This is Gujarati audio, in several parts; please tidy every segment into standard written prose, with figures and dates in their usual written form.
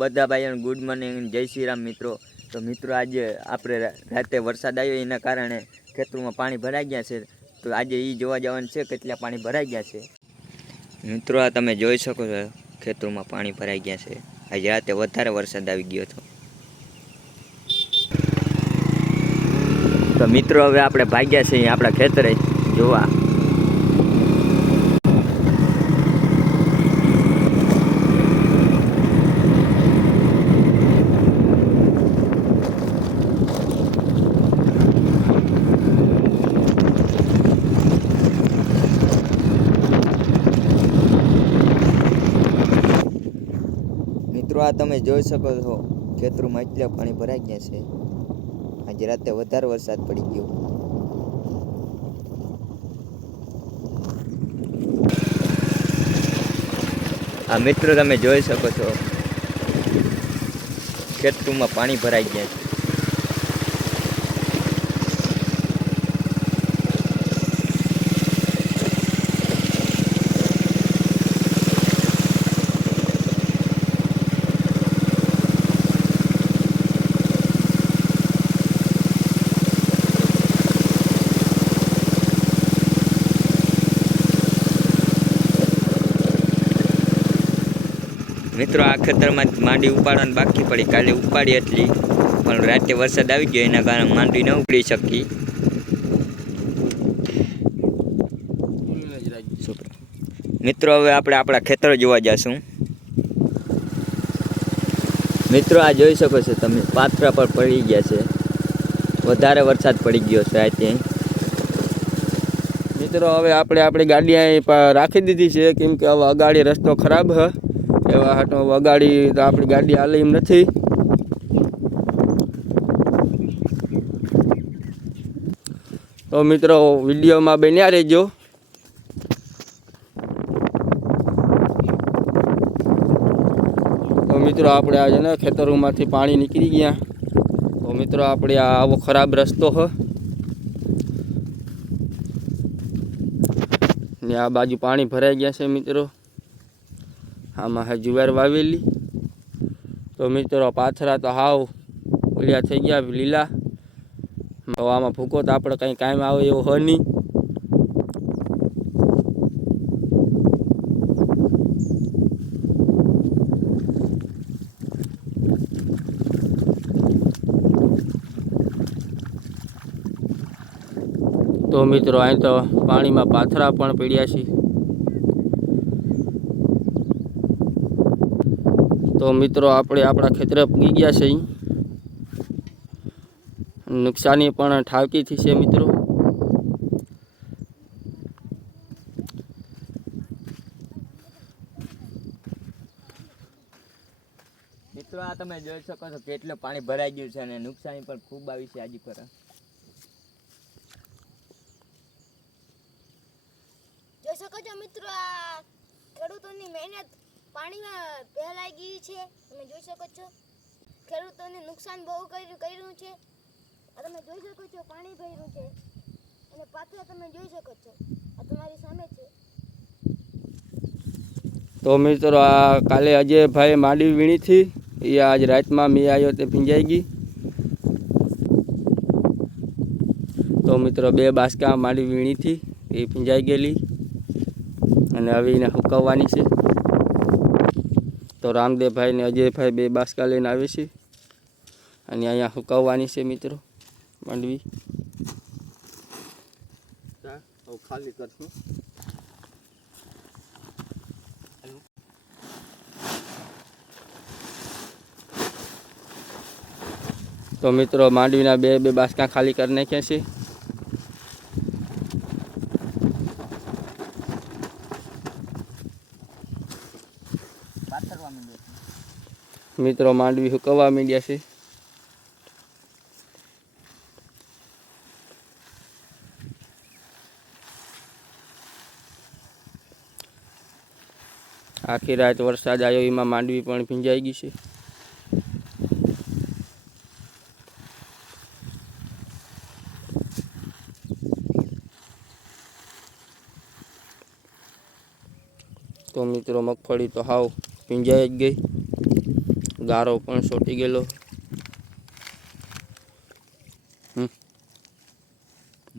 બધા ભાઈઓને ગુડ મોર્નિંગ, જય શ્રી રામ મિત્રો। તો મિત્રો આજે આપણે રાતે વરસાદ આવ્યો એના કારણે ખેતરમાં પાણી ભરાઈ ગયા છે। તો આજે એ જોવા જવાનું છે કેટલા પાણી ભરાઈ ગયા છે। મિત્રો આ તમે જોઈ શકો છો ખેતરમાં પાણી ભરાઈ ગયા છે। આજે રાતે વધારે વરસાદ આવી ગયો હતો। તો મિત્રો હવે આપણે ભાગ્યા છીએ આપણા ખેતરે જોવા। મિત્રો આ તમે જોઈ શકો છો ખેતરમાં એટલા પાણી ભરાઈ ગયા છે। આજે રાતે વધારે વરસાદ પડી ગયો। આ મિત્રો તમે જોઈ શકો છો ખેતરમાં પાણી ભરાઈ ગયા છે। મિત્રો આ ખેતરમાં માંડી ઉપાડવાની બાકી પડી, કાલે ઉપાડી એટલી પણ રાતે વરસાદ આવી ગયો એના કારણે માંડી ન ઉપડી શકી। મિત્રો હવે આપણે આપણા ખેતર જોવા જશું। મિત્રો આ જોઈ શકો છો તમે પાથરા પર પડી ગયા છે, વધારે વરસાદ પડી ગયો છે રાતે। મિત્રો હવે આપણે આપણી ગાડી અહીં રાખી દીધી છે, કેમ કે હવે અગાડી રસ્તો ખરાબ છે, એવા હાટો અગાડી તો આપણી ગાડી હાલે એમ નથી। તો મિત્રો વિડીયોમાં બન્યા રહેજો। તો મિત્રો આપણે આજે ને ખેતરોમાંથી પાણી નીકળી ગયા। તો મિત્રો આપણે આવો ખરાબ રસ્તો છે ને આ બાજુ પાણી ભરાઈ ગયા છે મિત્રો। આમાં હે જુવાર વાવેલી। તો મિત્રો પાથરા તો હાવ ઓલિયા થઈ ગયા લીલા। તો આમાં ભૂકો તો આપણે કંઈ કામ આવે એવો હોય નહીં। તો મિત્રો અહીં તો પાણીમાં પાથરા પણ પડ્યા છે। તો મિત્રો આપણે આપણા ખેતરે પૂગી ગયા છે, નુકસાની પણ ઠાવકીથી છે મિત્રો। મિત્રો આ તમે જોઈ શકો છો કેટલું પાણી ભરાઈ ગયું છે અને નુકસાની પણ ખૂબ આવી છે આજે પર। જોઈ શકો છો મિત્રો આ ખેડૂતોની મહેનત પાણીમાં પહેલાઈ ગઈ છે। તમે જોઈ શકો છો ખેડૂતોને નુકસાન બહુ કર્યું છે। આ તમે જોઈ શકો છો પાણી ભર્યું છે અને પાથરા તમે જોઈ શકો છો, આ તમારી સામે છે। તો મિત્રો આ કાલે અજયભાઈ માંડવી વીણી હતી, એ આજ રાતમાં મેં આવ્યો તે ભીંજાઈ ગઈ। તો મિત્રો 2 બાસકા માંડવી વીણી હતી એ ભીંજાઈ ગયેલી અને હવે એને સુકવવાની છે। તો રામદેવભાઈ ને અજયભાઈ 2 બાસકા લઈને આવે છે અને અહીંયા સુકવવાની છે મિત્રો માંડવી। ખાલી કરશું। તો મિત્રો માંડવીના 2 બાસકા ખાલી કરી નાખ્યા છે। મિત્રો માંડવી સુકવવા માંડ્યા છે। આખી રાત વરસાદ આવ્યો એમાં માંડવી પણ ભીંજાઈ ગઈ છે। તો મિત્રો મગફળી તો હાવ ભીંજાઈ જ ગઈ, ગારો પણ સોટી ગયેલો.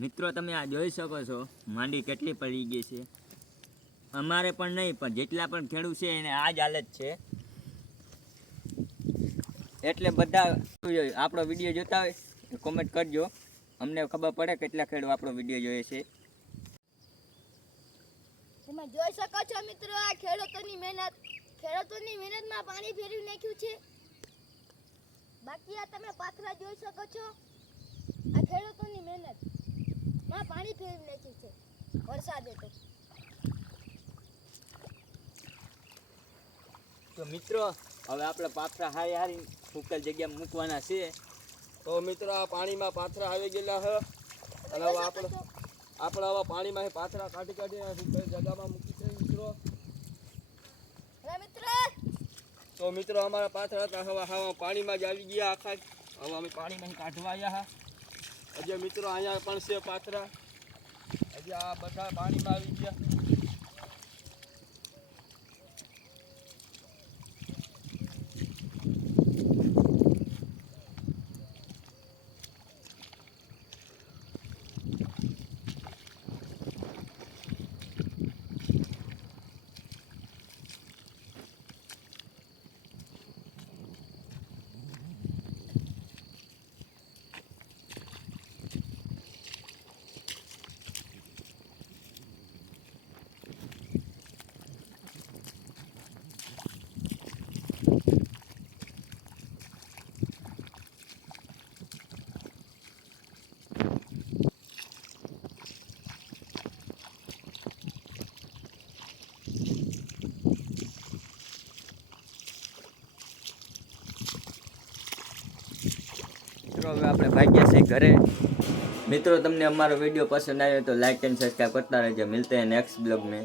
મિત્રો તમે આ જોઈ શકો છો માંડી કેટલી પડી ગઈ છે. અમારે પણ નહીં, પણ જેટલા પણ ખેડૂત છે એને આ જ હાલત છે. એટલે બધા આપણો વિડીયો જોતા હોય કોમેન્ટ કરજો, અમને ખબર પડે કેટલા ખેડૂત આપણો વિડીયો જોઈએ છે. તમે જોઈ શકો છો મિત્રો આ ખેડૂતોની મહેનતમાં પાણી ફેરવી નાખ્યું છે. બાકી આ તમે પાથરા જોઈ શકો છો, આ ખેડૂતોની મહેનત માં પાણી ફેરવી નાખ્યું છે વરસાદે. તો મિત્રો હવે આપણે પાથરા હારી ફૂકેલ જગ્યામાં મૂકવાના છે. તો મિત્રો આ પાણીમાં પાથરા આવી ગયેલા છે અને હવે આપણે હવે પાણીમાં પાથરા કાઢીને જગામાં મૂકી છે મિત્રો. તો મિત્રો અમારા પાથરા હતા હવે પાણીમાં જ આવી ગયા આખા. હવે અમે પાણીમાં કાઢવા આવ્યા હા. હજી મિત્રો અહીંયા પણ છે પાથરા, હજી આ બધા પાણીમાં આવી ગયા. મિત્રો હવે આપણે ભાગ્યા છે ઘરે. મિત્રો તમને અમારો વિડીયો પસંદ આવ્યો તો લાઈક એન્ડ સબસ્ક્રાઈબ કરતા રહેજો. મિલતે हैं नेक्स्ट ब्लॉग में.